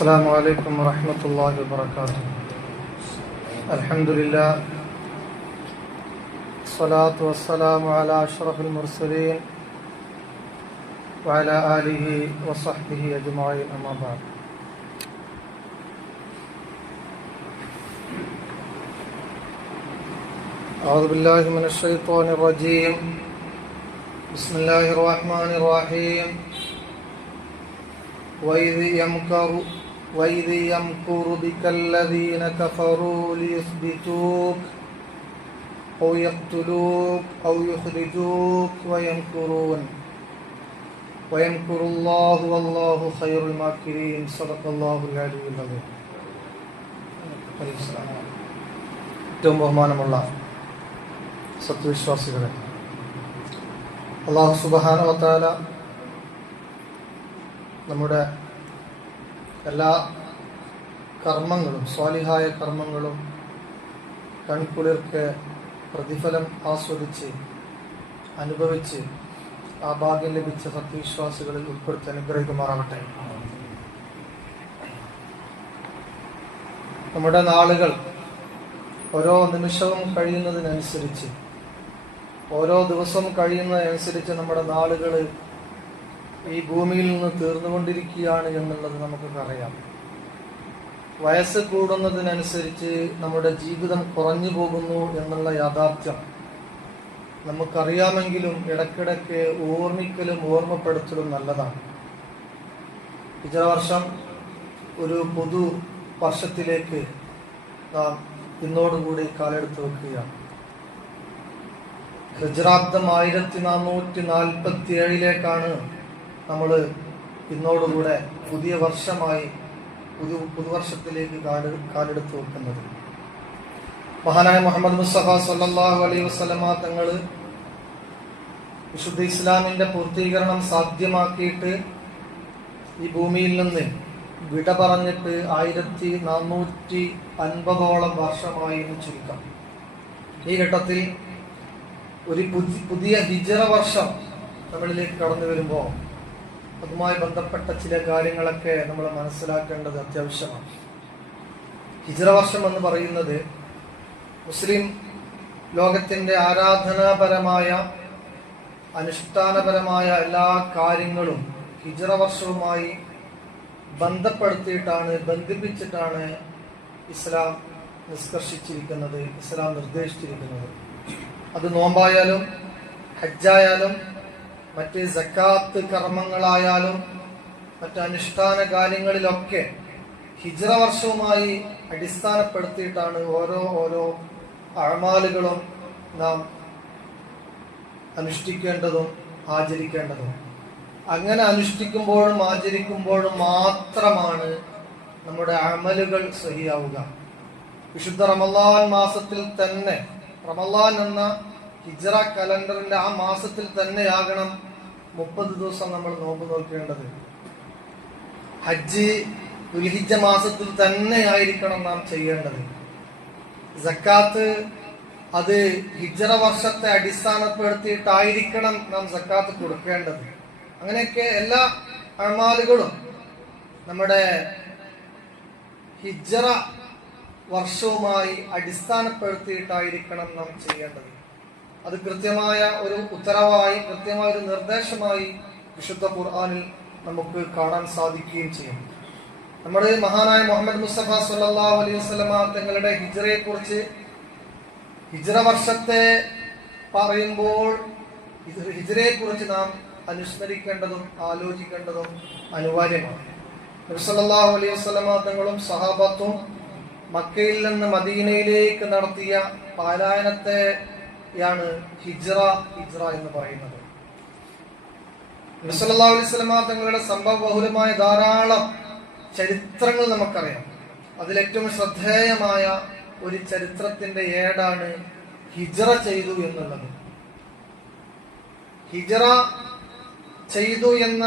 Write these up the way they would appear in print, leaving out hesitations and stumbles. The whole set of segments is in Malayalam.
السلام عليكم ورحمة الله وبركاته. الحمد لله الصلاة والسلام على أشرف المرسلين وعلى آله وصحبه أجمعين أما بعد. أعوذ بالله من الشيطان الرجيم. بسم الله الرحمن الرحيم. وإذ يمكر بك الذين كفروا ليثبتوك أو يقتلوك أو يخرجوك ويمكر الله والله خير الماكرين. صدق الله العلي العظيم. ഏറ്റവും ബഹുമാനമുള്ള സത്യവിശ്വാസികളെ, അല്ലാഹു സുബ്ഹാനഹു വ തആല നമ്മുടെ എല്ലാ കർമ്മങ്ങളും, സ്വാലിഹായ കർമ്മങ്ങളും കൺകുളിർക്ക് പ്രതിഫലം ആസ്വദിച്ച് അനുഭവിച്ച് ആ ഭാഗ്യം ലഭിച്ച സത്യവിശ്വാസികളിൽ ഉൾപ്പെടുത്തി അനുഗ്രഹിക്കുമാറാവട്ടെ. നമ്മുടെ നാളുകൾ ഓരോ നിമിഷവും കഴിയുന്നതിനനുസരിച്ച്, ഓരോ ദിവസവും കഴിയുന്നതിനനുസരിച്ച് നമ്മുടെ നാളുകൾ ഈ ഭൂമിയിൽ നിന്ന് തീർന്നുകൊണ്ടിരിക്കുകയാണ് എന്നുള്ളത് നമുക്കറിയാം. വയസ്സ് കൂടുന്നതിനനുസരിച്ച് നമ്മുടെ ജീവിതം കുറഞ്ഞു പോകുന്നു എന്നുള്ള യാഥാർത്ഥ്യം നമുക്കറിയാമെങ്കിലും ഇടയ്ക്കിടയ്ക്ക് ഓർമ്മിക്കലും ഓർമ്മപ്പെടുത്തലും നല്ലതാണ്. ഹിജ്റ വർഷം ഒരു പുതു വർഷത്തിലേക്ക് നാം ഇന്നോടുകൂടി കാലെടുത്ത് വെക്കുകയാണ്. ഹിജ്റാബ്ദം 1447 നമ്മൾ ഇന്നോടുകൂടെ പുതിയ വർഷമായി പുതുവർഷത്തിലേക്ക് കാലെടുത്ത് വെക്കുന്നത്. മഹാനായ മുഹമ്മദ് മുസ്തഫ സല്ലല്ലാഹു അലൈഹി വസല്ലമ തങ്ങൾ വിശുദ്ധ ഇസ്ലാമിന്റെ പൂർത്തീകരണം സാധ്യമാക്കിയിട്ട് ഈ ഭൂമിയിൽ നിന്ന് വിട പറഞ്ഞിട്ട് 1450 വർഷമായി എന്ന് ചുരുക്കം. ഈ ഘട്ടത്തിൽ ഒരു പുതിയ ഹിജ്റ വർഷം നമ്മളിലേക്ക് കടന്നു വരുമ്പോൾ അതുമായി ബന്ധപ്പെട്ട ചില കാര്യങ്ങളൊക്കെ നമ്മൾ മനസ്സിലാക്കേണ്ടത് അത്യാവശ്യമാണ്. ഹിജ്റ വർഷം എന്ന് പറയുന്നത് മുസ്ലിം ലോകത്തിന്റെ ആരാധനാപരമായ, അനുഷ്ഠാനപരമായ എല്ലാ കാര്യങ്ങളും ഹിജ്റ വർഷവുമായി ബന്ധിപ്പിച്ചിട്ടാണ് ഇസ്ലാം നിഷ്കർഷിച്ചിരിക്കുന്നത്, ഇസ്ലാം നിർദ്ദേശിച്ചിരിക്കുന്നത്. അത് നോമ്പായാലും ഹജ്ജായാലും മറ്റ് സക്കാത്ത് കർമ്മങ്ങളായാലും മറ്റ് അനുഷ്ഠാന കാര്യങ്ങളിലൊക്കെ ഹിജ്റ വർഷവുമായി അടിസ്ഥാനപ്പെടുത്തിയിട്ടാണ് ഓരോ അഅ്മാലുകളും നാം അനുഷ്ഠിക്കേണ്ടതും ആചരിക്കേണ്ടതും. അങ്ങനെ അനുഷ്ഠിക്കുമ്പോഴും ആചരിക്കുമ്പോഴും മാത്രമാണ് നമ്മുടെ അമലുകൾ സഹിയാവുക. വിശുദ്ധ റമളാൻ മാസത്തിൽ തന്നെ, റമളാൻ എന്ന ഹിജ്റ കലണ്ടറിന്റെ ആ മാസത്തിൽ തന്നെയാകണം 30 ദിവസം നമ്മൾ നോമ്പ് നോക്കേണ്ടത്. ഹജ്ജ് ദുൽഹിജ്ജ മാസത്തിൽ തന്നെ ആയിരിക്കണം നാം ചെയ്യേണ്ടത്. സക്കാത്ത് അത് ഹിജ്റ വർഷത്തെ അടിസ്ഥാനപ്പെടുത്തിയിട്ടായിരിക്കണം നാം സക്കാത്ത് കൊടുക്കേണ്ടത്. അങ്ങനെയൊക്കെ എല്ലാ അഅ്മാലുകളും നമ്മുടെ ഹിജ്റ വർഷവുമായി അടിസ്ഥാനപ്പെടുത്തിയിട്ടായിരിക്കണം നാം ചെയ്യേണ്ടത്. അത് കൃത്യമായ ഒരു ഉത്തരവായി, കൃത്യമായ ഒരു നിർദ്ദേശമായി വിശുദ്ധ ഖുർആനിൽ നമുക്ക് കാണാൻ സാധിക്കുകയും ചെയ്യും. നമ്മുടെ മഹാനായ മുഹമ്മദ് മുസ്തഫ സല്ലല്ലാഹു അലൈഹി വസല്ലമ തങ്ങളുടെ ഹിജ്റയെ കുറിച്ച്, ഹിജ്റ വർഷത്തെ പറയുമ്പോൾ ഹിജ്റയെ കുറിച്ച് നാം അനുസ്മരിക്കേണ്ടതും ആലോചിക്കേണ്ടതും അനിവാര്യമാണ്. നബി സല്ലല്ലാഹു അലൈഹി വസല്ലമ തങ്ങളും സഹാബത്തും മക്കയിൽ നിന്ന് മദീനയിലേക്ക് നടത്തിയ പാലായനത്തെയാണ് ഹിജ്റ എന്ന് പറയുന്നത്. നബി സല്ലല്ലാഹു അലൈഹി വസല്ലമ തങ്ങളുടെ സംഭവബഹുലമായ ധാരാളം ചരിത്രങ്ങൾ നമുക്കറിയാം. അതിലേറ്റവും ശ്രദ്ധേയമായ ഒരു ചരിത്രത്തിന്റെ ഏടാണ് ഹിജ്റ ചെയ്തു എന്നുള്ളത്. ഹിജ്റ ചെയ്തു എന്ന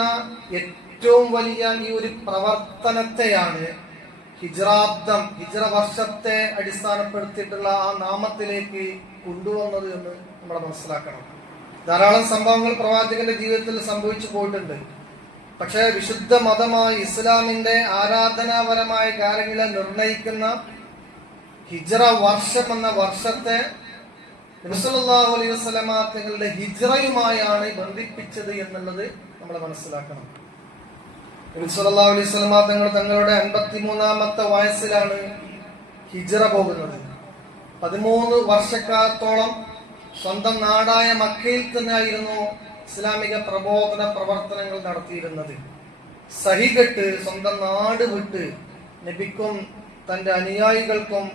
ഏറ്റവും വലിയ ഈ ഒരു പ്രവർത്തനത്തെയാണ് ഹിജ്റാബ്ദം, ഹിജ്റ വർഷത്തെ അടിസ്ഥാനപ്പെടുത്തിയിട്ടുള്ള ആ നാമത്തിലേക്ക് കൊണ്ടുവന്നത് എന്ന് നമ്മൾ മനസ്സിലാക്കണം. ധാരാളം സംഭവങ്ങൾ പ്രവാചകന്റെ ജീവിതത്തിൽ സംഭവിച്ചു പോയിട്ടുണ്ട്. പക്ഷേ വിശുദ്ധ മതമായി ഇസ്ലാമിന്റെ ആരാധനാപരമായ കാര്യങ്ങളെ നിർണയിക്കുന്ന ഹിജ്റ വർഷം എന്ന വർഷത്തെ നബി സല്ലല്ലാഹു അലൈഹി വസല്ലമ തങ്ങളുടെ ഹിജ്റയുമായാണ് ബന്ധിപ്പിച്ചത് എന്നുള്ളത് നമ്മൾ മനസ്സിലാക്കണം. നബി സല്ലല്ലാഹു അലൈഹി വസല്ലമ തങ്ങൾ തങ്ങളുടെ 53-ാമത്തെ വയസ്സിലാണ് ഹിജ്റ പോകുന്നത്. 13 വർഷക്കാലത്തോളം സ്വന്തം നാടായ മക്കയിൽ തന്നെയായിരുന്നു ഇസ്ലാമിക പ്രബോധന പ്രവർത്തനങ്ങൾ നടത്തിയിരുന്നത്. സഹികെട്ട് സ്വന്തം നാട് വിട്ട് നബിക്കും തന്റെ അനുയായികൾക്കും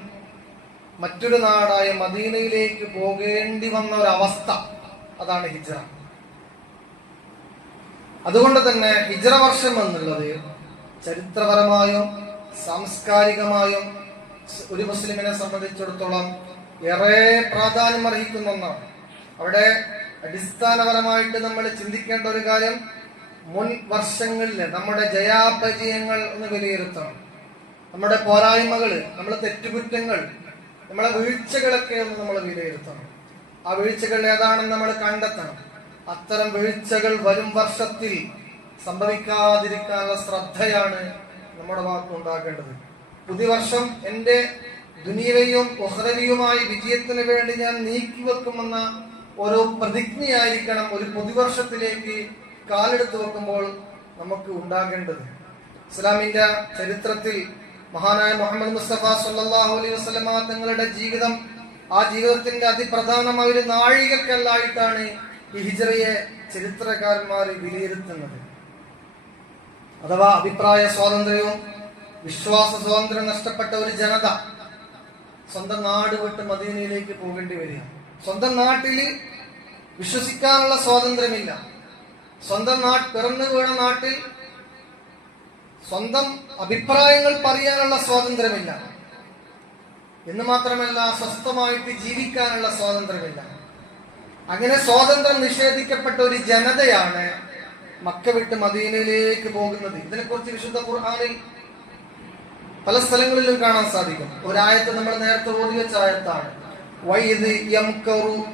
മറ്റൊരു നാടായ മദീനയിലേക്ക് പോകേണ്ടി വന്ന ഒരവസ്ഥ, അതാണ് ഹിജ്റ. അതുകൊണ്ട് തന്നെ ഹിജ്റ വർഷം എന്നുള്ളത് ചരിത്രപരമായും സാംസ്കാരികമായും ഒരു മുസ്ലിമിനെ സംബന്ധിച്ചിടത്തോളം ഏറെ പ്രാധാന്യം അർഹിക്കുന്ന ഒന്നാണ്. അവിടെ അടിസ്ഥാനപരമായിട്ട് നമ്മൾ ചിന്തിക്കേണ്ട ഒരു കാര്യം, മുൻ വർഷങ്ങളിലെ നമ്മുടെ ജയാപജയങ്ങൾ ഒന്ന് വിലയിരുത്തണം. നമ്മുടെ പോരായ്മകള്, നമ്മുടെ തെറ്റുകുറ്റങ്ങൾ, നമ്മളെ വീഴ്ചകളൊക്കെ ഒന്ന് നമ്മൾ വിലയിരുത്തണം. ആ വീഴ്ചകൾ ഏതാണെന്ന് നമ്മൾ കണ്ടെത്തണം. അത്തരം വീഴ്ചകൾ വരും വർഷത്തിൽ സംഭവിക്കാതിരിക്കാനുള്ള ശ്രദ്ധയാണ് നമ്മുടെ ഭാഗത്തുണ്ടാകേണ്ടത്. പുതിയ വർഷം എന്റെ ദുനിയവയും ഉഖ്റവിയുമായി വിജയത്തിന് വേണ്ടി ഞാൻ നീക്കിവെക്കുമെന്ന ഒരു പ്രതിജ്ഞയായിരിക്കണം ഒരു പുതുവർഷത്തിലേക്ക് കാലെടുത്ത് വെക്കുമ്പോൾ നമുക്ക് ഉണ്ടാകേണ്ടത്. ഇസ്ലാമിന്റെ ചരിത്രത്തിൽ മഹാനായ മുഹമ്മദ് മുസ്തഫ സല്ലല്ലാഹു അലൈഹി വസല്ലമ തങ്ങളുടെ ജീവിതം, ആ ജീവിതത്തിന്റെ അതിപ്രധാനമായ ഒരു നാഴികക്കല്ലായിട്ടാണ് ഈ ഹിജ്റയെ ചരിത്രകാരന്മാർ വിലയിരുത്തുന്നത്. അഥവാ അഭിപ്രായ സ്വാതന്ത്ര്യവും വിശ്വാസ സ്വാതന്ത്ര്യം നഷ്ടപ്പെട്ട ഒരു ജനത സ്വന്തം നാട് വിട്ട് മദീനയിലേക്ക് പോകേണ്ടി വരിക. സ്വന്തം നാട്ടിൽ വിശ്വസിക്കാനുള്ള സ്വാതന്ത്ര്യമില്ല. സ്വന്തം പിറന്നു വീണ നാട്ടിൽ സ്വന്തം അഭിപ്രായങ്ങൾ പറയാനുള്ള സ്വാതന്ത്ര്യമില്ല എന്ന് മാത്രമല്ല, സ്വസ്ഥമായിട്ട് ജീവിക്കാനുള്ള സ്വാതന്ത്ര്യമില്ല. അങ്ങനെ സ്വാതന്ത്ര്യം നിഷേധിക്കപ്പെട്ട ഒരു ജനതയാണ് മക്ക വിട്ട് മദീനയിലേക്ക് പോകുന്നത്. ഇതിനെക്കുറിച്ച് വിശുദ്ധ ഖുർആനിൽ പല സ്ഥലങ്ങളിലും കാണാൻ സാധിക്കും. ഒരായത്ത് നമ്മൾ നേരത്തെ ഓതി വെച്ച ആയത്താണ്, വൈദ്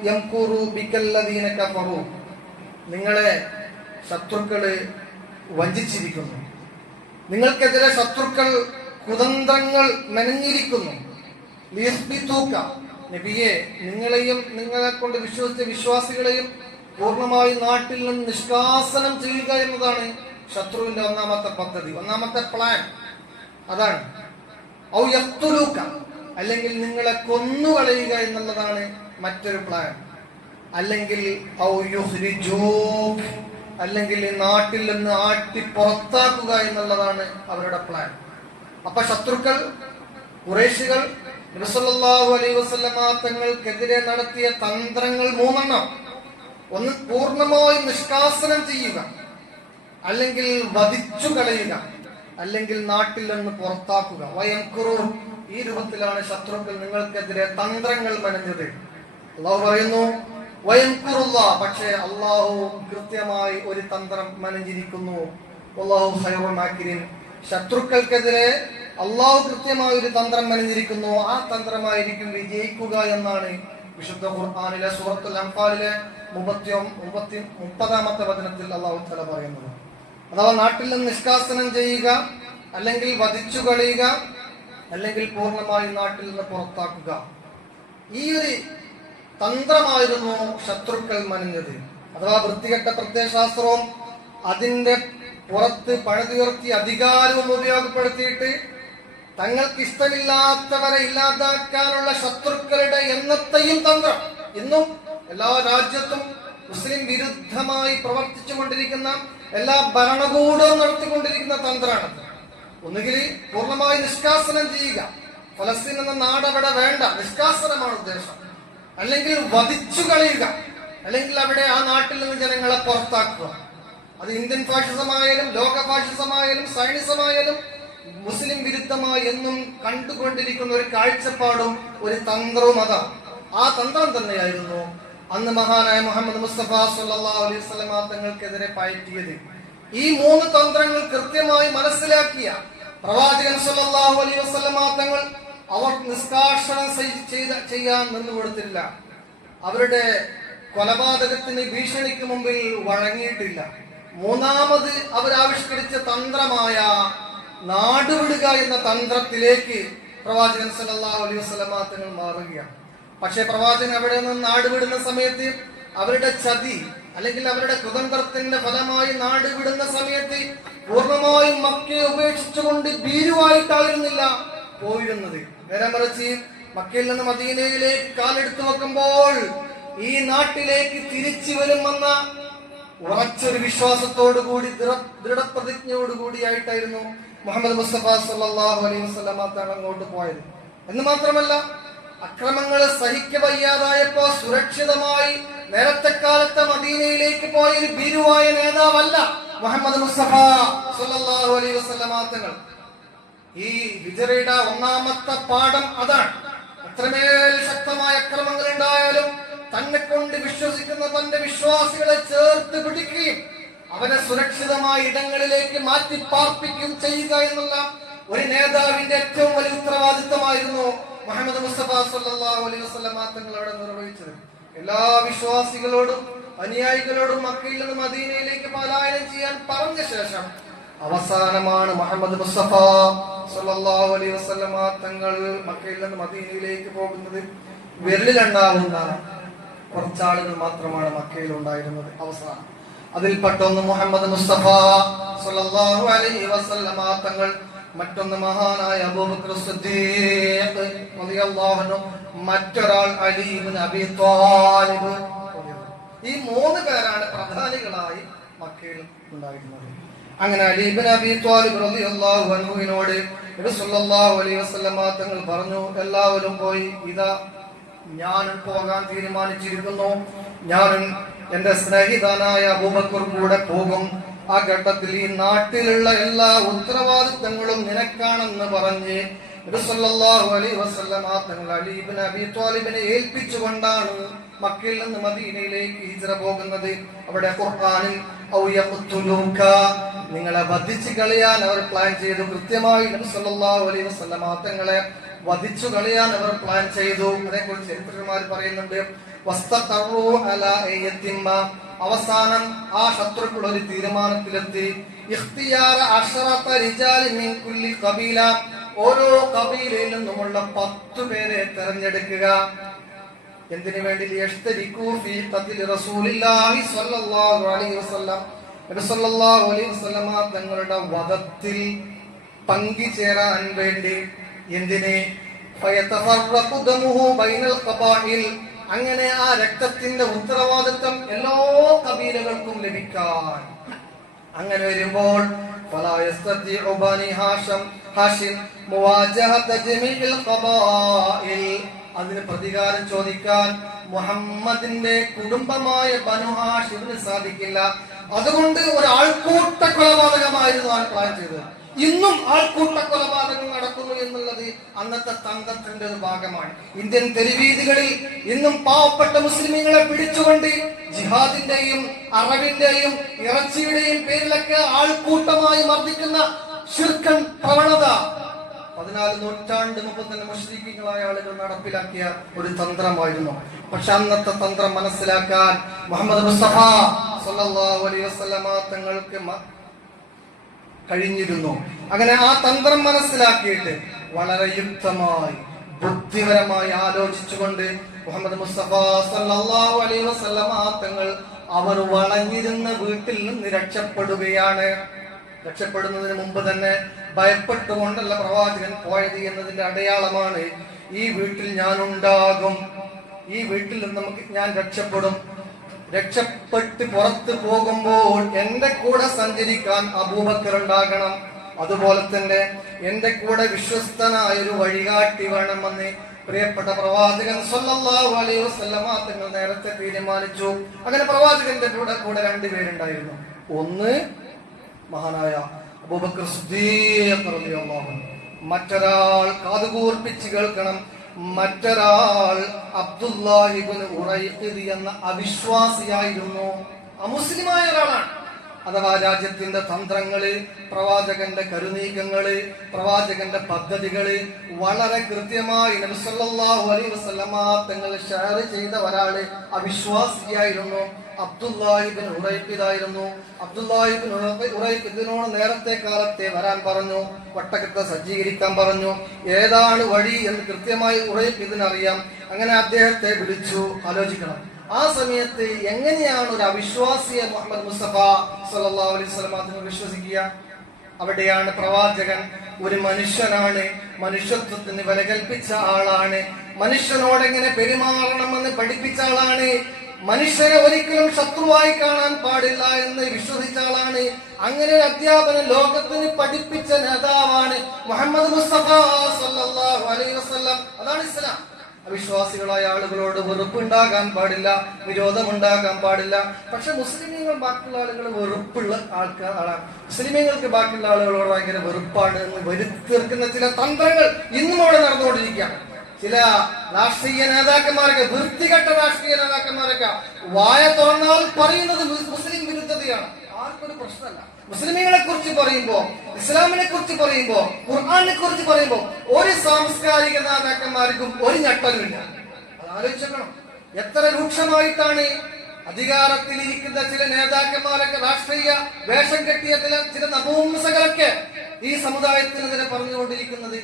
യംകുറു ബികല്ലദീന കഫറു, നിങ്ങളെ ശത്രുക്കള് വഞ്ചിച്ചിരിക്കുന്നു, നിങ്ങൾക്കെതിരെ ശത്രുക്കൾ കുതന്ത്രങ്ങൾ മെനഞ്ഞിരിക്കുന്നു. നബിയെ, നിങ്ങളെയും നിങ്ങളെ കൊണ്ട് വിശ്വസിച്ച വിശ്വാസികളെയും പൂർണ്ണമായും നാട്ടിൽ നിന്ന് നിഷ്കാസനം ചെയ്യുക എന്നതാണ് ശത്രുവിന്റെ ഒന്നാമത്തെ പദ്ധതി, ഒന്നാമത്തെ പ്ലാൻ. അതാണ് ഔ യഖ്തുലൂക, അല്ലെങ്കിൽ നിങ്ങളെ കൊന്നുകളയുക എന്നുള്ളതാണ് മറ്റൊരു പ്ലാൻ. അല്ലെങ്കിൽ ഔ യുഖ്രിജൂക, അല്ലെങ്കിൽ ഈ നാട്ടിൽ നിന്ന് ആട്ടി പുറത്താക്കുക എന്നുള്ളതാണ് അവരുടെ പ്ലാൻ. അപ്പൊ ശത്രുക്കൾ ഖുറൈശികൾ നബി സല്ലല്ലാഹു അലൈഹി വസല്ലമ തങ്ങൾക്കെതിരെ നടത്തിയ തന്ത്രങ്ങൾ 3 ഒന്ന് പൂർണ്ണമായും നിഷ്കാസനം ചെയ്യുക, അല്ലെങ്കിൽ വധിച്ചു കളയുക, അല്ലെങ്കിൽ നാട്ടിൽ നിന്ന് പുറത്താക്കുക. വയംകുറൂൻ, ഈ രൂപത്തിലാണ് ശത്രുക്കൾ നിങ്ങൾക്കെതിരെ തന്ത്രങ്ങൾ മെനഞ്ഞത്. അള്ളാഹു പറയുന്നു വയംകുറുല്ലാ, പക്ഷേ അള്ളാഹു കൃത്യമായി ഒരു തന്ത്രം മെനഞ്ഞിരിക്കുന്നു. അല്ലാഹു ഖൈറുൽ മാകിരീൻ, ശത്രുക്കൾക്കെതിരെ അള്ളാഹു കൃത്യമായ ഒരു തന്ത്രം മെനഞ്ഞിരിക്കുന്നു. ആ തന്ത്രമായിരിക്കും വിജയിക്കുക എന്നാണ് വിശുദ്ധ ഖുർആനിലെ സൂറത്തുൽ അൻഫാലിലെ 30-ാമത്തെ വചനത്തിൽ അള്ളാഹു തആല പറയുന്നത്. അഥവാ നാട്ടിൽ നിന്ന് നിഷ്കാസനം ചെയ്യുക, അല്ലെങ്കിൽ വധിച്ചു കളയുക, അല്ലെങ്കിൽ പൂർണ്ണമായി നാട്ടിൽ നിന്ന് പുറത്താക്കുക. ഈ ഒരു തന്ത്രമായിരുന്നു ശത്രുക്കൾ മെനഞ്ഞത്. അഥവാ വൃത്തികെട്ട പ്രത്യയശാസ്ത്രവും അതിന്റെ പുറത്ത് പണിതുയർത്തിയ അധികാരവും ഉപയോഗപ്പെടുത്തിയിട്ട് തങ്ങൾക്ക് ഇഷ്ടമില്ലാത്തവരെ ഇല്ലാതാക്കാനുള്ള ശത്രുക്കളുടെ എന്നത്തെയും തന്ത്രം ഇന്നും എല്ലാ രാജ്യത്തും മുസ്ലിം വിരുദ്ധമായി പ്രവർത്തിച്ചു കൊണ്ടിരിക്കുന്ന എല്ലാ ഭരണകൂടവും നടത്തിക്കൊണ്ടിരിക്കുന്ന തന്ത്രമാണ്. ഒന്നുകിൽ പൂർണ്ണമായി നിഷ്കാസനം ചെയ്യുക, ഫലസ്തീൻ എന്ന നാടവിടെ വേണ്ട, നിഷ്കാസനമാണ് ഉദ്ദേശം, അല്ലെങ്കിൽ വധിച്ചു കളയുക, അല്ലെങ്കിൽ അവിടെ ആ നാട്ടിൽ നിന്ന് ജനങ്ങളെ പുറത്താക്കുക. അത് ഇന്ത്യൻ ഫാഷിസമായാലും ലോക ഫാഷിസമായാലും സൈനിസമായാലും മുസ്ലിം വിരുദ്ധമായി എന്നും കണ്ടുകൊണ്ടിരിക്കുന്ന ഒരു കാഴ്ചപ്പാടും ഒരു തന്ത്രവും അതാണ്. ആ തന്ത്രം തന്നെയായിരുന്നു അന്ന് മഹാനായ മുഹമ്മദ് മുസ്തഫ സല്ലല്ലാഹു അലൈഹി വസല്ലമ തങ്ങൾക്കെതിരെ പയറ്റിയത്. ഈ 3 തന്ത്രങ്ങൾ കൃത്യമായി മനസ്സിലാക്കിയ പ്രവാചകൻ സല്ലല്ലാഹു അലൈഹി വസല്ലമ തങ്ങൾ അവർ നിഷ്കാഷണം ചെയ്യാൻ നിന്നുകൊടുത്തില്ല. അവരുടെ കൊലപാതകത്തിന് ഭീഷണിക്ക് മുമ്പിൽ വഴങ്ങിയിട്ടില്ല. മൂന്നാമത് അവരാവിഷ്കരിച്ച തന്ത്രമായ നാടുവിടുക എന്ന തന്ത്രത്തിലേക്ക് പ്രവാചകൻ സല്ലല്ലാഹു അലൈഹി വസല്ലമ തങ്ങൾ മാറുകയാണ്. പക്ഷേ പ്രവാചകൻ അവിടെ നിന്ന് നാടുവിടുന്ന സമയത്ത് അവരുടെ ചതി അല്ലെങ്കിൽ അവരുടെ കുതന്ത്രത്തിന്റെ ഫലമായി നാടുവിടുന്ന സമയത്ത് പൂർണ്ണമായും മക്കയെ ഉപേക്ഷിച്ചുകൊണ്ട് ഭീരുവായിട്ടായിരുന്നില്ല പോയിരുന്നത്. നേരെ മറിച്ച് മക്കയിൽ നിന്ന് മദീനയിലേക്ക് കാലെടുത്തു വെക്കുമ്പോൾ ഈ നാട്ടിലേക്ക് തിരിച്ചു വരുമെന്ന ഉറച്ചൊരു വിശ്വാസത്തോടുകൂടി ദൃഢപ്രതിജ്ഞയോടുകൂടിയായിട്ടായിരുന്നു മുഹമ്മദ് മുസ്തഫ സല്ലല്ലാഹു അലൈഹി വസല്ലമ തങ്ങൾ അങ്ങോട്ട് പോയത്. എന്ന് മാത്രമല്ല, അക്രമങ്ങൾ സഹിക്കവയ്യാതായപ്പോ സുരക്ഷിതമായി നേരത്തെ കാലത്തെ മദീനയിലേക്ക് പോയ ഒരു ഭീരുവായ നേതാവല്ല മുഹമ്മദ് മുസ്തഫ സല്ലല്ലാഹു അലൈഹി വസല്ലമ തങ്ങൾ. ഈ ഹിജ്റയുടെ ഒന്നാമത്തെ പാഠം അതാണ്. അത്രമേൽ ശക്തമായ അക്രമങ്ങൾ ഉണ്ടായാലും തന്നെ കൊണ്ട് വിശ്വസിക്കുന്ന തന്റെ വിശ്വാസികളെ ചേർത്ത് പിടിക്കുകയും അവരെ സുരക്ഷിതമായ ഇടങ്ങളിലേക്ക് മാറ്റി പാർപ്പിക്കുകയും ചെയ്യുക എന്നുള്ള ഒരു നേതാവിന്റെ ഏറ്റവും വലിയ ഉത്തരവാദിത്തമായിരുന്നു മുഹമ്മദ് മുസ്തഫ സല്ലല്ലാഹു അലൈഹി വസല്ലമ തങ്ങൾ അവിടെ നിർവഹിച്ചത്. എല്ലാ വിശ്വാസികളോടും അനുയായികളോടും മക്കയിൽ നിന്ന് മദീനയിലേക്ക് പലായനം ചെയ്യാൻ പറഞ്ഞ ശേഷം അവസാനമാണ് മുഹമ്മദ് മുസ്തഫ സല്ലല്ലാഹു അലൈഹി വസല്ലമ തങ്ങൾ മക്കയിൽ നിന്ന് മദീനയിലേക്ക് പോകുന്നത്. വിരലിലെണ്ണാവുന്ന കുറച്ചാളുകൾ മാത്രമാണ് മക്കയിൽ ഉണ്ടായിരുന്നത്. അവസാനം അതിൽപ്പെട്ടൊന്ന് മുഹമ്മദ് മുസ്തഫ സല്ലല്ലാഹു അലൈഹി വസല്ലമ തങ്ങൾ, മറ്റൊന്ന് മഹാനായ അബൂബക്കർ സിദ്ദീഖ് റളിയല്ലാഹു അൻഹു, മറ്റൊരാൾ അലി ഇബ്നു അബീ ത്വാലിബ്. ഈ മൂന്ന് പേരാണ് പ്രധാനികളായി മക്കയിൽ ഉണ്ടായിരുന്നത്. അങ്ങനെ അലി ഇബ്നു അബീ ത്വാലിബ് റളിയല്ലാഹു അൻഹുവിനോട് നബി സല്ലല്ലാഹു അലൈഹി വസല്ലമ തങ്ങൾ പറഞ്ഞു, എല്ലാവരും പോയി, ഇതാ ഞാൻ പോകാൻ തീരുമാനിച്ചിരിക്കുന്നു. ഞാനും എന്റെ സ്നേഹിതനായ അബൂബക്കർ കൂടെ പോകും. ആ ഘട്ടത്തിൽ ഈ നാട്ടിലുള്ള എല്ലാ ഉത്തരവാദിത്തങ്ങളും നിനക്കാണെന്ന് പറഞ്ഞ് നബി സല്ലല്ലാഹു അലൈഹി വസല്ലമ തങ്ങൾ അലി ഇബ്നു അബീ ത്വാലിബിനെ ഏൽപ്പിച്ചുകൊണ്ടാണ് മക്കയിൽ നിന്ന് മദീനയിലേക്ക് ഹിജ്റ പോകുന്നത്. അവിടെ ഖുർആനിൽ ഔ യഖ്തുലൂക, നിങ്ങളെ വധിച്ചു കളയാൻ അവർ പ്ലാൻ ചെയ്തു. കൃത്യമായി നബി സല്ലല്ലാഹു അലൈഹി വസല്ലമ തങ്ങളെ വധിച്ചു കളയാൻ അവർ പ്ലാൻ ചെയ്തു. അതേക്കുറിച്ച് ചരിത്രകാരന്മാർ പറയുന്നുണ്ട്. വസ്തഖറു അലാ അയ്യത്തിമ്മ, അവസാനം ആ ശത്രുക്കൾ ഒരു തീരുമാനത്തിലെത്തി. ഇഖ്തിയാറ അശ്റത റിജാലി മിൻ കുല്ലി ഖബീല, ഓരോ ഖബീലയിൽ നിന്നുമുള്ള 10 പേരെ തിരഞ്ഞെടുക്കുക. എന്തിനു വേണ്ടി? ലിയശ്തരികൂ ഫീ ഖത്ലി റസൂലില്ലാഹി സ്വല്ലല്ലാഹു അലൈഹി വസല്ലം, നബി സല്ലല്ലാഹു അലൈഹി വസല്ലമ തങ്ങളുടെ വധത്തിൽ പങ്കുചേരാൻ വേണ്ടി. എന്തിനെ? ഫയതഫറഖു ദമുഹു ബൈനൽ ഖബാഇൽ, അങ്ങനെ ആ രക്തത്തിന്റെ ഉത്തരവാദിത്വം എല്ലാ കബീലകൾക്കും ലഭിക്കാൻ. അങ്ങനെ വരുമ്പോൾ ഫലാ യസ്തതിഉ ബനി ഹാഷിം മുവാജഹത ജമീഇൽ ഖബാഇൽ, അതിന് പ്രതികാരം ചോദിക്കാൻ മുഹമ്മദിന്റെ കുടുംബമായ ബനു ഹാഷിമിന് സാധിക്കില്ല. അതുകൊണ്ട് ഒരു ആൾക്കൂട്ട കൊലപാതകമായിരുന്നു ആ പ്ലാൻ ചെയ്തത്. ഇന്നും ആൾക്കൂട്ട കൊലപാതകം നടക്കുന്നു എന്നുള്ളത് അന്നത്തെ തന്ത്രത്തിന്റെ ഒരു ഭാഗമാണ്. ഇന്ത്യൻ തെരുവീതികളിൽ ഇന്നും പാവപ്പെട്ട മുസ്ലിമീങ്ങളെ പിടിച്ചുകൊണ്ട് ജിഹാദിന്റെയും അറബിന്റെയും ഇറച്ചിയുടെയും പേരിലൊക്കെ ആൾക്കൂട്ടമായി മർദ്ദിക്കുന്ന ശിർക്കൻ പ്രവണത 14 നൂറ്റാണ്ട് മുമ്പ് തന്നെ മുശ്രിക്കുകളായ ആളുകൾ നടപ്പിലാക്കിയ ഒരു തന്ത്രമായിരുന്നു. പക്ഷെ അന്നത്തെ തന്ത്രം മനസ്സിലാക്കാൻ മുഹമ്മദ് മുസ്തഫ സല്ലല്ലാഹു അലൈഹി വസല്ലമ തങ്ങൾക്ക് കഴിഞ്ഞിരുന്നു. അങ്ങനെ ആ തന്ത്രം മനസ്സിലാക്കിയിട്ട് വളരെ യുക്തമായി ബുദ്ധിപരമായി ആലോചിച്ചുകൊണ്ട് മുഹമ്മദ് മുസ്തഫ സല്ലല്ലാഹു അലൈഹി വസല്ലമ തങ്ങൾ അവർ വളഞ്ഞിരുന്ന വീട്ടിൽ നിന്ന് രക്ഷപ്പെടുകയാണ്. രക്ഷപ്പെടുന്നതിന് മുമ്പ് തന്നെ ഭയപ്പെട്ടുകൊണ്ടല്ല പ്രവാചകൻ പോയത് എന്നതിന്റെ അടയാളമാണ് ഈ വീട്ടിൽ ഞാൻ ഉണ്ടാകും, ഈ വീട്ടിൽ നിന്ന് ഞാൻ രക്ഷപ്പെടും. രക്ഷപ്പെട്ട് പുറത്തു പോകുമ്പോൾ എന്റെ കൂടെ സഞ്ചരിക്കാൻ അബൂബക്കർ ഉണ്ടാകണം. അതുപോലെ തന്നെ എന്റെ കൂടെ വിശ്വസ്തനായ ഒരു വഴികാട്ടി വേണമെന്ന് പ്രിയപ്പെട്ട പ്രവാചകൻ സല്ലല്ലാഹു അലൈഹി വസല്ലമ തങ്ങൾ നേരത്തെ തീരുമാനിച്ചു. അങ്ങനെ പ്രവാചകന്റെ കൂടെ 2 പേരുണ്ടായിരുന്നു. ഒന്ന് മഹാനായ അബൂബക്കർ സിദ്ദീഖ് റളിയല്ലാഹു അൻഹു, മറ്റൊരാൾ കാതുകൂർപ്പിച്ച് കേൾക്കണം, മറ്റൊരാൾ അബ്ദുല്ലാഹി ഇബ്നു ഉറൈഖിദ് എന്ന അവിശ്വാസിയായിരുന്നു, അമുസ്ലിമായ ഒരാളാണ്. അഥവാ രാജ്യത്തിന്റെ തന്ത്രങ്ങള്, പ്രവാചകന്റെ കരുനീക്കങ്ങള്, പ്രവാചകന്റെ പദ്ധതികള് വളരെ കൃത്യമായി നബി സല്ലല്ലാഹു അലൈഹി വസല്ലമ തങ്ങൾ ഷെയർ ചെയ്ത ഒരാള് അവിശ്വാസിയായിരുന്നു. അബ്ദുല്ലാഹിബ്നു ഉറൈഖിദായിരുന്നു. അബ്ദുല്ലാഹിബ്നു ഉറൈഖ് ഇതിനോട് നേരത്തെ കാലത്തെ വരാൻ പറഞ്ഞു, ഒട്ടകത്തെ സജ്ജീകരിക്കാൻ പറഞ്ഞു. ഏതാണ് വഴി എന്ന് കൃത്യമായി ഉറൈഖ് ഇതിനറിയാം. അങ്ങനെ അദ്ദേഹത്തെ വിളിച്ചു. ആലോചിക്കണം, ആ സമയത്ത് എങ്ങനെയാണ് ഒരു അവിശ്വാസിയെ മുഹമ്മദ് മുസ്തഫ സല്ലല്ലാഹു അലൈഹി വസല്ലം അതിനെ വിശ്വസിക്കുക? അവിടെയാണ് പ്രവാചകൻ ഒരു മനുഷ്യനാണ്, മനുഷ്യത്വത്തിന് വില കൽപ്പിച്ച ആളാണ്, മനുഷ്യനോട് എങ്ങനെ പെരുമാറണമെന്ന് പഠിപ്പിച്ച ആളാണ്, മനുഷ്യനെ ഒരിക്കലും ശത്രുവായി കാണാൻ പാടില്ല എന്ന് വിശ്വസിച്ച ആളാണ്. അങ്ങനെ ഒരു അധ്യാപനം ലോകത്തിന് പഠിപ്പിച്ച നേതാവാണ് മുഹമ്മദ് മുസ്തഫ സല്ലല്ലാഹു അലൈഹി വസല്ലം. അതാണ് ഇസ്ലാം. അവിശ്വാസികളായ ആളുകളോട് വെറുപ്പുണ്ടാകാൻ പാടില്ല, വിരോധമുണ്ടാകാൻ പാടില്ല. പക്ഷെ മുസ്ലിമീങ്ങൾ ബാക്കിയുള്ള ആളുകൾ വെറുപ്പുള്ള ആളാണ്. മുസ്ലിമീങ്ങൾക്ക് ബാക്കിയുള്ള ആളുകളോട് ഭയങ്കര വെറുപ്പാണ് എന്ന് വരുത്തീർക്കുന്ന ചില തന്ത്രങ്ങൾ ഇന്നും അവിടെ നടന്നുകൊണ്ടിരിക്കുകയാണ്. ചില രാഷ്ട്രീയ നേതാക്കന്മാരൊക്കെ, വൃത്തികെട്ട രാഷ്ട്രീയ നേതാക്കന്മാരൊക്കെ വായ തുറന്നാൽ പറയുന്നത് മുസ്ലിം വിരുദ്ധതയാണ്. ആർക്കൊരു പ്രശ്നമല്ല. മുസ്ലിമീങ്ങളെ കുറിച്ച് പറയുമ്പോ, ഇസ്ലാമിനെ കുറിച്ച് പറയുമ്പോ, ഖുർആനെ കുറിച്ച് പറയുമ്പോ ഒരു സാംസ്കാരിക നേതാക്കന്മാർക്കും ഒരു ഞെട്ടലുമില്ല. അത് ആലോചിക്കണം. എത്ര രൂക്ഷമായിട്ടാണ് അധികാരത്തിലിരിക്കുന്ന ചില നേതാക്കന്മാരൊക്കെ, രാഷ്ട്രീയ വേഷം കെട്ടിയ ചില നപുംസകരൊക്കെ ഈ സമുദായത്തിനെതിരെ പറഞ്ഞുകൊണ്ടിരിക്കുന്നത്.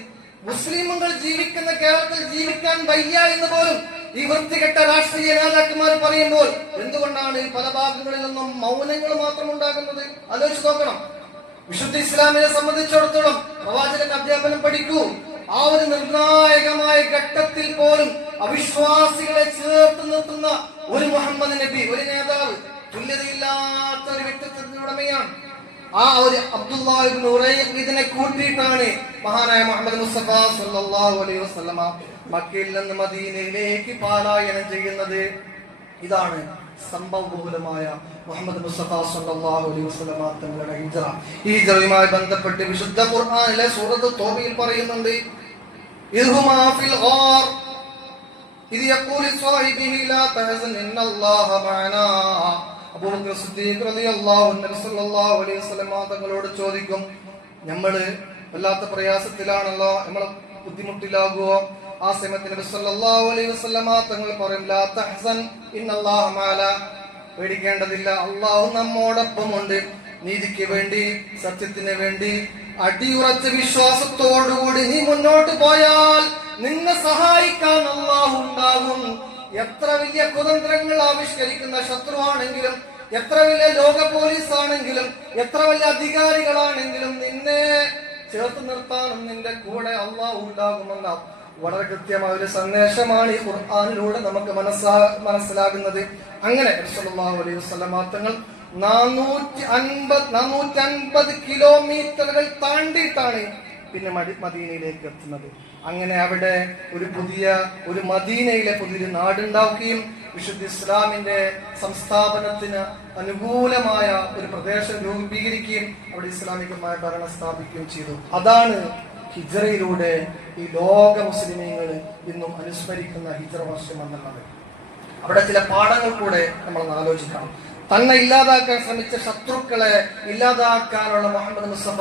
മുസ്ലിമുകൾ ജീവിക്കുന്ന കേരളത്തിൽ ജീവിക്കാൻ വയ്യ എന്ന് പോലും ഈ വൃത്തികെട്ട രാഷ്ട്രീയ നേതാക്കന്മാർ പറയുമ്പോൾ എന്തുകൊണ്ടാണ് പല ഭാഗങ്ങളിൽ നിന്നും മൗനങ്ങൾ മാത്രം ഉണ്ടാകുന്നത്? ആലോചിച്ച് നോക്കണം. വിശുദ്ധ ഇസ്ലാമിനെ സംബന്ധിച്ചിടത്തോളം പ്രവാചകന്റെ അധ്യാപനം പഠിക്കൂ. ആ ഒരു നിർണായകമായ ഘട്ടത്തിൽ പോലും അവിശ്വാസികളെ ചേർത്ത് നിർത്തുന്ന ഒരു മുഹമ്മദ് നബി, ഒരു നേതാവ്, തുല്യതയില്ലാത്ത ഒരു വ്യക്തിത്വത്തിന്റെ ഉടമയാണ്. ആ ഒരു അബ്ദുല്ലാഹിബ്നു ഉറൈഖ് ഇതിനെ കൂട്ടിയിട്ടാണ് മഹാനായ മുഹമ്മദ് മുസ്തഫ സല്ലല്ലാഹു അലൈഹി വസല്ലമ മക്കയിൽ നിന്ന് മദീനയിലേക്ക് പലായനം ചെയ്യുന്നത്. ഇതാണ് സംഭവബഹുലമായ മുഹമ്മദ് മുസ്തഫ സല്ലല്ലാഹു അലൈഹി വസല്ലമ തങ്ങളുടെ ഹിജ്റ. ഈ ഹിജ്റയുമായി ബന്ധപ്പെട്ട് വിശുദ്ധ ഖുർആനിലെ സൂറത്ത് തൗബയിൽ പറയുന്നുണ്ട്, ഇദ്ഹുമാ ഫിൽ ഗാർ ഇദ് യഖൂലു സ്വഹിബിഹി ലാ തഹസൻ ഇന്നല്ലാഹ മഅനാ. അബൂബക്കർ സിദ്ദീഖ് റളിയല്ലാഹു അൻഹു സല്ലല്ലാഹു അലൈഹി വസല്ലം തങ്ങളോട് ചോദിക്കും, നമ്മള് വല്ലാത്ത പ്രയാസത്തിലാണല്ലോ, നമ്മളെ ബുദ്ധിമുട്ടിലാകുമോ? ആ സമയത്ത് നബി സല്ലല്ലാഹു അലൈഹി വസല്ലം തങ്ങൾ പറയും, ലാ തഹ്സൻ ഇന്നല്ലാഹ മഅനാ. പേടിക്കേണ്ടതില്ല, അല്ലാഹു നമ്മോടൊപ്പമുണ്ട്. നീതിക്ക് വേണ്ടി, സത്യത്തിന് വേണ്ടി അടിയുറച്ച വിശ്വാസത്തോടുകൂടി നീ മുന്നോട്ട് പോയാൽ നിന്നെ സഹായിക്കാൻ അല്ലാഹു ഉണ്ടാകും. എത്ര വലിയ കുതന്ത്രങ്ങൾ ആവിഷ്കരിക്കുന്ന ശത്രുവാണെങ്കിലും, എത്ര വലിയ ലോക പോലീസ് ആണെങ്കിലും, എത്ര വലിയ അധികാരികളാണെങ്കിലും നിന്നെ ചേർത്ത് നിർത്താനും നിന്റെ കൂടെ അല്ലാഹു ഉണ്ടാകുമെന്ന വളരെ കൃത്യമായ ഒരു സന്ദേശമാണ് ഈ ഖുർആനിലൂടെ നമുക്ക് മനസ്സിലാകുന്നത്. അങ്ങനെ സല്ലല്ലാഹു അലൈഹി വസല്ലം തങ്ങൾ 450 കിലോമീറ്ററുകൾ താണ്ടിയിട്ടാണ് പിന്നെ മദീനയിലേക്ക് എത്തുന്നത്. അങ്ങനെ അവിടെ ഒരു മദീനയിലെ പുതിയൊരു നാടുണ്ടാക്കുകയും വിശുദ്ധ ഇസ്ലാമിന്റെ സംസ്ഥാപനത്തിന് അനുകൂലമായ ഒരു പ്രദേശം രൂപീകരിക്കുകയും അവിടെ ഇസ്ലാമികമായ ഭരണം സ്ഥാപിക്കുകയും ചെയ്തു. അതാണ് ഹിജ്റയിലൂടെ ഈ ലോക മുസ്ലിമീങ്ങൾ ഇന്നും അനുസ്മരിക്കുന്ന ഹിജ്റ വർഷം എന്നുള്ളത്. അവിടെ ചില പാഠങ്ങൾ കൂടെ നമ്മൾ ആലോചിക്കണം. തന്നെ ഇല്ലാതാക്കാൻ ശ്രമിച്ച ശത്രുക്കളെ ഇല്ലാതാക്കാനുള്ള മുഹമ്മദ് മുസ്തഫ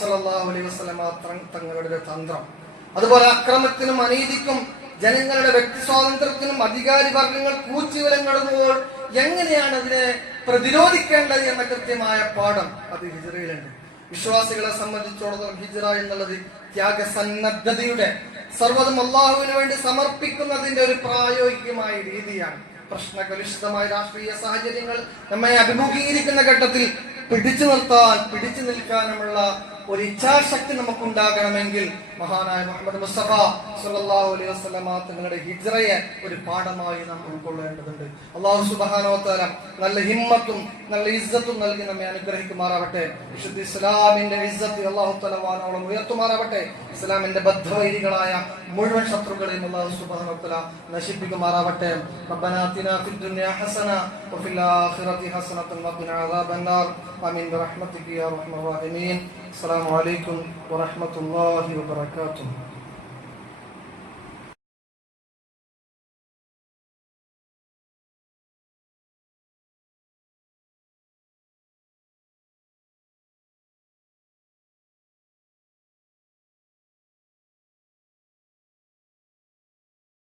സല്ലല്ലാഹു അലൈഹി വസല്ലം തങ്ങളുടെ ഒരു തന്ത്രം. അതുപോലെ അക്രമത്തിനും അനീതിക്കും ജനങ്ങളുടെ വ്യക്തി സ്വാതന്ത്ര്യത്തിനും അധികാരി വർഗങ്ങൾ കൂച്ചുവിലങ്ങിടുമ്പോൾ എങ്ങനെയാണ് അതിനെ പ്രതിരോധിക്കേണ്ടത് എന്ന കൃത്യമായ പാഠം അത് ഹിജ്റയിലുണ്ട്. വിശ്വാസികളെ സംബന്ധിച്ചിടത്തോളം ഹിജ്റ എന്നുള്ളത് ത്യാഗസന്നദ്ധതയുടെ, സർവ്വതും അല്ലാഹുവിന് വേണ്ടി സമർപ്പിക്കുന്നതിന്റെ ഒരു പ്രായോഗികമായ രീതിയാണ്. പ്രശ്നകലുഷിതമായ രാഷ്ട്രീയ സാഹചര്യങ്ങൾ നമ്മെ അഭിമുഖീകരിക്കുന്ന ഘട്ടത്തിൽ പിടിച്ചു നിൽക്കാനുമുള്ള ഒരു ഇച്ഛാശക്തി നമുക്കുണ്ടാകണമെങ്കിൽ മഹാനായ മുഹമ്മദ് മുസ്തഫ സല്ലല്ലാഹു അലൈഹി വസല്ലം തങ്ങളുടെ ഹിജ്റയെ ഒരു പാഠമായി നാം ഉൾക്കൊള്ളേണ്ടതുണ്ട്. അല്ലാഹു സുബ്ഹാനഹു വ തആല നല്ല ഹിമ്മത്തും നല്ല ഇസ്സത്തും നൽകി നമ്മെ അനുഗ്രഹിക്കുമാറാവട്ടെ. വിശുദ്ധ ഇസ്ലാമിന്റെ ഇസ്സത്ത് അല്ലാഹു തആല വാനോളം ഉയർത്തുമാറാവട്ടെ. ഇസ്ലാമിന്റെ ബദ്ധവൈരികളായ മുഴുവൻ ശത്രുക്കളെയും അല്ലാഹു സുബ്ഹാനഹു വ തആല നശിപ്പിക്കുമാറാവട്ടെ. റബ്ബനാ ആതിനാ ഫിദ് ദുനിയാ ഹസന വഫിൽ ആഖിറതി ഹസനതൻ വഖിനാ അദാബന്നാർ. ആമീൻ ബിറഹ്മതിക യാ അർഹമർ റഹീമീൻ. അസ്സലാമു അലൈക്കും വറഹ്മത്തുള്ളാഹി വബറകാതുഹു.